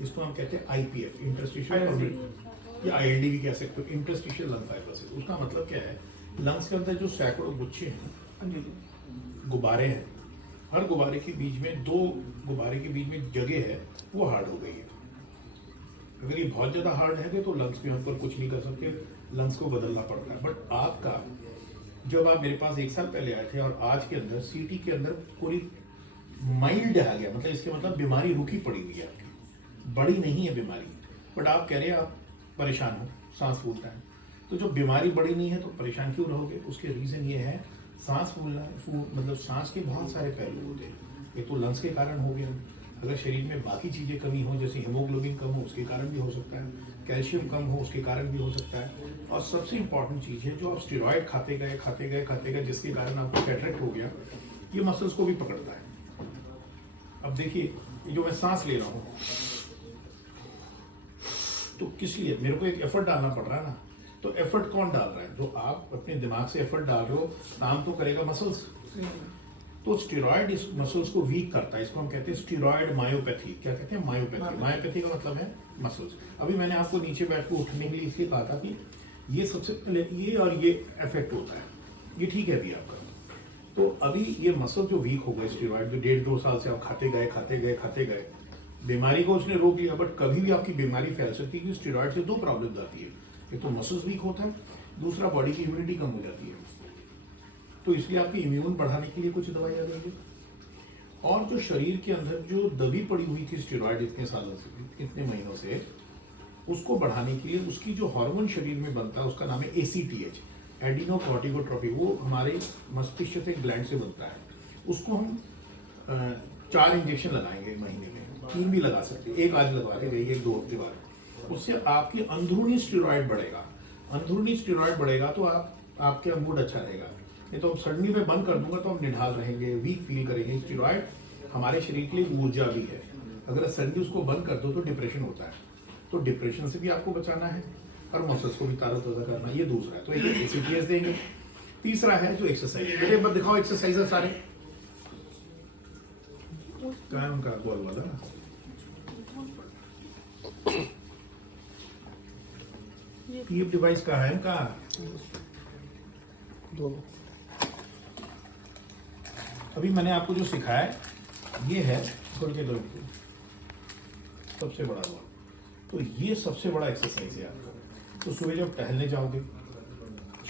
इसको हम कहते हैं आईपीएफ, इंटरस्टिशियल, या आईएलडी भी कह सकते हो, इंटरस्टिशियल लंग फाइब्रोसिस। उसका मतलब क्या है, लंग्स के अंदर जो सैकड़ों गुच्छे हैं, गुब्बारे हैं, हर गुब्बारे के बीच में, दो गुब्बारे के बीच में जगह है, वो हार्ड हो गई है। अगर ये बहुत ज़्यादा हार्ड है तो लंग्स में हम पर कुछ नहीं कर सकते, लंग्स को बदलना पड़ता है। बट आपका, जब आप मेरे पास 1 साल पहले आए थे और आज के अंदर सीटी के अंदर पूरी माइल्ड आ गया, मतलब इसके मतलब बीमारी रुकी पड़ी हुई है आपकी, बड़ी नहीं है बीमारी, बट आप कह रहे हैं आप परेशान हो, सांस फूलता है। तो जो बीमारी बड़ी नहीं है तो परेशान क्यों रहोगे? उसके रीज़न ये है, सांस फूलना, मतलब सांस के बहुत सारे पहलू होते हैं। ये तो लंग्स के कारण हो गया, अगर शरीर में बाकी चीज़ें कमी हो, जैसे हीमोग्लोबिन कम हो, उसके कारण भी हो सकता है, कैल्शियम कम हो, उसके कारण भी हो सकता है। और सबसे इम्पॉर्टेंट चीज़ है, जो आप स्टेरॉयड खाते गए, जिसके कारण आपको कैटरेक्ट हो गया, ये मसल्स को भी पकड़ता है। अब देखिए, ये जो मैं सांस ले रहा हूँ, तो किस लिए? मेरे को एक एफर्ट डालना पड़ रहा है ना। तो एफर्ट कौन डाल रहा है? जो आप अपने दिमाग से एफर्ट डाल रहे हो, काम तो करेगा मसल्स। तो स्टेरॉयड इस मसल्स को वीक करता है, इसको हम कहते हैं स्टेरॉयड मायोपैथी। क्या कहते हैं? मायोपैथी। मायोपैथी का मतलब है मसल्स। अभी मैंने आपको नीचे बैठ के उठने के लिए इसलिए कहा था कि ये सबसे पहले ये और ये इफेक्ट होता है, ये ठीक है अभी आपका। तो अभी ये मसल जो वीक हो गए, स्टेरॉयड जो 1.5-2 साल से आप खाते गए, बीमारी को उसने रोक लिया, बट कभी भी आपकी बीमारी फैल सकती है। कि स्टेरॉयड से 2 प्रॉब्लम्स आती है, एक तो मसल्स वीक होता है, दूसरा बॉडी की इम्यूनिटी कम हो जाती है। तो इसलिए आपकी इम्यून बढ़ाने के लिए कुछ दवाइयाँ देंगे। और जो शरीर के अंदर जो दबी पड़ी हुई थी स्टेरॉयड इतने सालों से, इतने महीनों से, उसको बढ़ाने के लिए उसकी जो हार्मोन शरीर में बनता है, उसका नाम है ACTH, एडिनोकोर्टिकोट्रोपिक। वो हमारे मस्तिष्क से ग्लैंड से बनता है। उसको हम 4 इंजेक्शन लगाएंगे महीने में, 3 भी लगा सकते हैं, एक आज लगवा के जाइए 2 हफ्ते बाद। उससे आपकी अंदरूनी स्टेरॉयड बढ़ेगा। अंदरूनी स्टेरॉयड बढ़ेगा तो आपका मूड अच्छा रहेगा। नहीं तो सडनली मैं बंद कर दूंगा तो हम निढाल रहेंगे, वीक फील करेंगे। स्टेरॉयड हमारे शरीर के लिए ऊर्जा भी है, अगर सडनली उसको बंद कर दो तो डिप्रेशन होता है। तो डिप्रेशन से भी आपको बचाना है और मसल्स को भी ताज़ा करना है। ये दूसरा है, तो एक ACTH देंगे। तीसरा है जो एक्सरसाइज, मेरे बस दिखाओ एक्सरसाइज सारे, क्या है उनका बॉल वाला। ये डिवाइस का है इनका दोनों। अभी मैंने आपको जो सिखाया है ये है, खोल के दो, सबसे बड़ा बॉल। तो ये सबसे बड़ा एक्सरसाइज है आपका। तो सुबह जब टहलने जाओगे,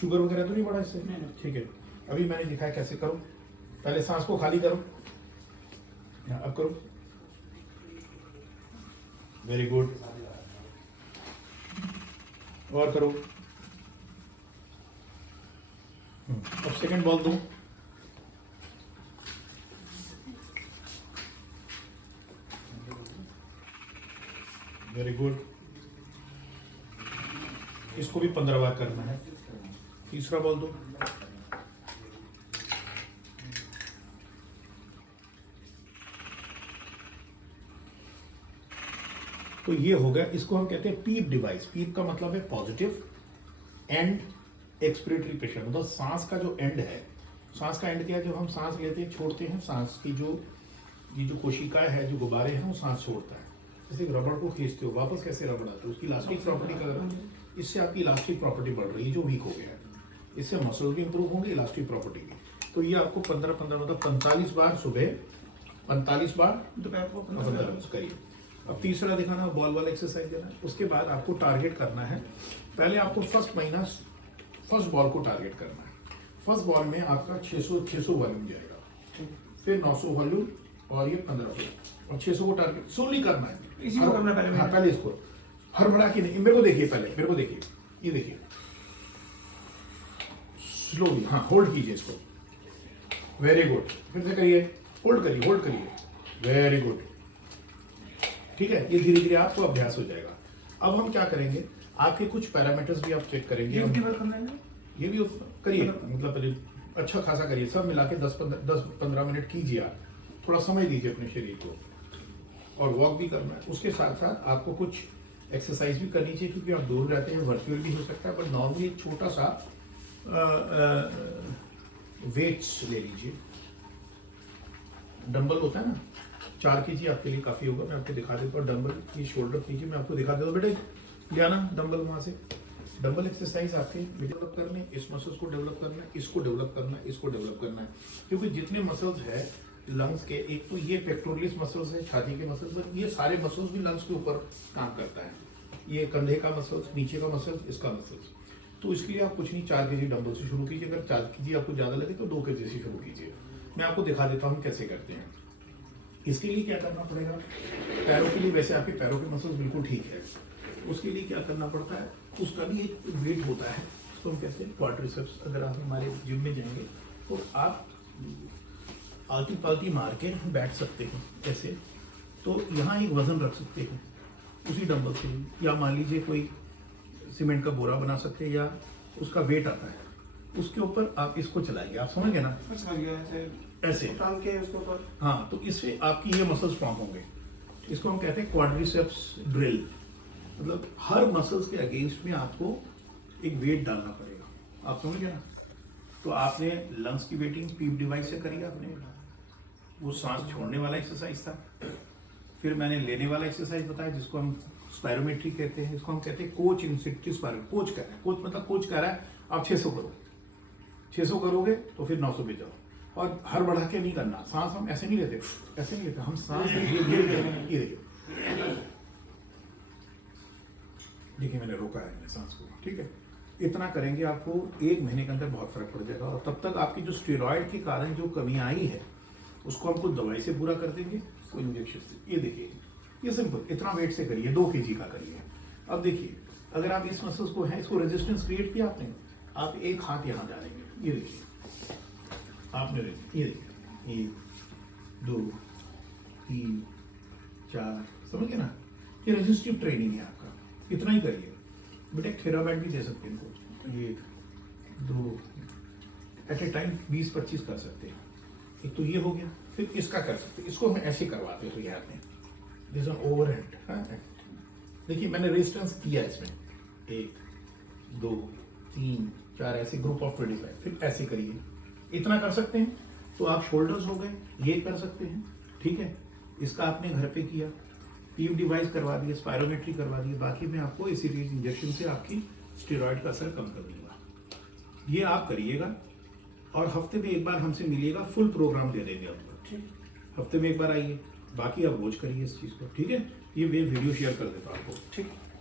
शुगर वगैरह तो नहीं बढ़ा इससे? ठीक है। अभी मैंने दिखाया कैसे करो। पहले सांस को खाली करो, अब करो, वेरी गुड, और करो। अब सेकंड बॉल दो, वेरी गुड। इसको भी 15 बार करना है। तीसरा बॉल दो, तो ये हो गया। इसको हम कहते हैं पीप डिवाइस। पीप का मतलब है पॉजिटिव एंड एक्सपिरेटरी प्रेशर, मतलब सांस का जो एंड है। सांस का एंड क्या है? जब हम सांस लेते हैं, छोड़ते हैं, सांस की ये जो कोशिकाएं है, जो गुब्बारे हैं, वो सांस छोड़ता है। जैसे रबड़ को खींचते हो, वापस कैसे रबड़ आते हो, उसकी इलास्टिक प्रॉपर्टी का, इससे आपकी इलास्टिक प्रॉपर्टी बढ़ रही है जो वीक हो गया है। इससे मसल भी इंप्रूव होंगे, इलास्टिक प्रॉपर्टी भी। तो ये आपको 15 मतलब 45 बार सुबह, 45 बार दोपहर को 15 करिए। अब तीसरा दिखाना, बॉल वाला एक्सरसाइज देना। उसके बाद आपको टारगेट करना है, पहले आपको फर्स्ट बॉल को टारगेट करना है। फर्स्ट बॉल में आपका 600 वॉल्यूम जाएगा, फिर 900 वॉल्यूम, और ये 1500 और 600 को टारगेट सोली करना है। इसी को करना पहले। हाँ, पहले इसको हड़बड़ा के नहीं, मेरे को देखिए पहले, मेरे को देखिए, ये देखिए स्लोली। हाँ, होल्ड कीजिए इसको, वेरी गुड। फिर से करिए, होल्ड करिए, वेरी गुड। ठीक है, ये धीरे धीरे आपको अभ्यास हो जाएगा। अब हम क्या करेंगे, आपके कुछ पैरामीटर्स भी आप चेक करेंगे। ये भी करिए, मतलब पहले अच्छा खासा करिए, सब मिला के 10-15 मिनट कीजिए। आप थोड़ा समय दीजिए अपने शरीर को, और वॉक भी करना है। उसके साथ साथ आपको कुछ एक्सरसाइज भी करनी चाहिए, क्योंकि आप दूर रहते हैं, वर्चुअल भी हो सकता है, बट नॉर्मली एक छोटा सा वेट्स ले लीजिए, डंबल होता है ना, 4 kg आपके लिए काफ़ी होगा। मैं आपको दिखा देता हूँ डंबल की शोल्डर कीजिए, मैं आपको दिखा देता हूँ। बेटे ले आना डंबल वहाँ से। डंबल एक्सरसाइज आपके डेवलप करने हैं, इस मसल्स को डेवलप करना है, इसको डेवलप करना है, इसको डेवलप करना है, क्योंकि जितने मसल्स है लंग्स के, एक तो ये पेक्टोरलिस मसल्स है, छाती के मसल्स है, ये सारे मसल्स भी लंग्स के ऊपर काम करता है। ये कंधे का मसल्स, नीचे का मसल्स, इसका मसल्स। तो इसके लिए आप कुछ नहीं 4 kg डंबल से शुरू कीजिए। अगर 4 kg आपको ज़्यादा लगे तो 2 kg से शुरू कीजिए। मैं आपको दिखा देता हूँ कैसे करते हैं। इसके लिए क्या करना पड़ेगा, पैरों के लिए वैसे आपके पैरों के मसल्स बिल्कुल ठीक है, उसके लिए क्या करना पड़ता है, उसका भी एक वेट होता है, उसको हम कहते हैं क्वाड्रिसेप्स। अगर आप हमारे जिम में जाएंगे तो आप आलती पालती मार के बैठ सकते हैं ऐसे, तो यहाँ एक वजन रख सकते हैं उसी डंबल से, या मान लीजिए कोई सीमेंट का बोरा बना सकते हैं, या उसका वेट आता है, उसके ऊपर आप इसको चलाइए। आप समझ गए ना, ऐसे टांग के उसको पर। हाँ, तो इससे आपकी ये मसल्स फॉर्म होंगे। इसको हम कहते हैं क्वाड्रिसेप्स ड्रिल। मतलब हर मसल्स के अगेंस्ट में आपको एक वेट डालना पड़ेगा। आप समझ गए ना। तो आपने लंग्स की वेटिंग पीप डिवाइस से करी आपने, वो सांस छोड़ने वाला एक्सरसाइज था। फिर मैंने लेने वाला एक्सरसाइज बताया जिसको हम स्पायरोमेट्री कहते हैं। इसको हम कहते हैं कोच इंसिट्यू स्पायरो। कोच कह रहा है, कोच मतलब कोच कह रहा है आप 600 करो, 600 करोगे तो फिर 900 पे जाओ। और हर बढ़ा के नहीं करना, सांस हम ऐसे नहीं लेते, ऐसे नहीं लेते हम सांस। ये देखिए मैंने रोका है सांस को, ठीक है। इतना करेंगे आपको 1 महीने के अंदर बहुत फर्क पड़ जाएगा। और तब तक आपकी जो स्टेरॉइड के कारण जो कमी आई है उसको हम कुछ दवाई से पूरा कर देंगे, कोई इंजेक्शन से। ये देखिए, ये सिंपल, इतना वेट से करिए, 2 kg का करिए। अब देखिए, अगर आप इस मसल्स को है, इसको रेजिस्टेंस क्रिएट किया आपने, आप एक हाथ यहाँ डालेंगे, ये देखिए आपने, ये देखिए 1 2 3 4, समझ गए ना। ये रेजिस्टिव ट्रेनिंग है आपका, इतना ही करिए। बेटे थेराबाइट भी दे सकते हैं इनको, 1 2 एट ए टाइम 20-25 कर सकते हैं। एक तो ये हो गया, फिर इसका कर सकते हैं, इसको हम ऐसे करवाते हैं। तो ये आपने दिस ऑन ओवरहेड, देखिए मैंने रेजिस्टेंस किया इसमें 1 2 3 4 ऐसे ग्रुप ऑफ 25, फिर ऐसे करिए। इतना कर सकते हैं तो आप शोल्डर्स हो गए, ये कर सकते हैं, ठीक है। इसका आपने घर पे किया, पीप डिवाइस करवा दिए, स्पायरोमेट्री करवा दी, बाकी मैं आपको एसिडिक इंजेक्शन से आपकी स्टेरॉइड का असर कम कर दूंगा। ये आप करिएगा और हफ्ते में एक बार हमसे मिलिएगा, फुल प्रोग्राम दे देंगे आपको। हफ्ते में एक बार आइए, बाकी आप रोज करिए इस चीज़ को, ठीक है। ये वीडियो शेयर कर देता हूँ आपको, ठीक।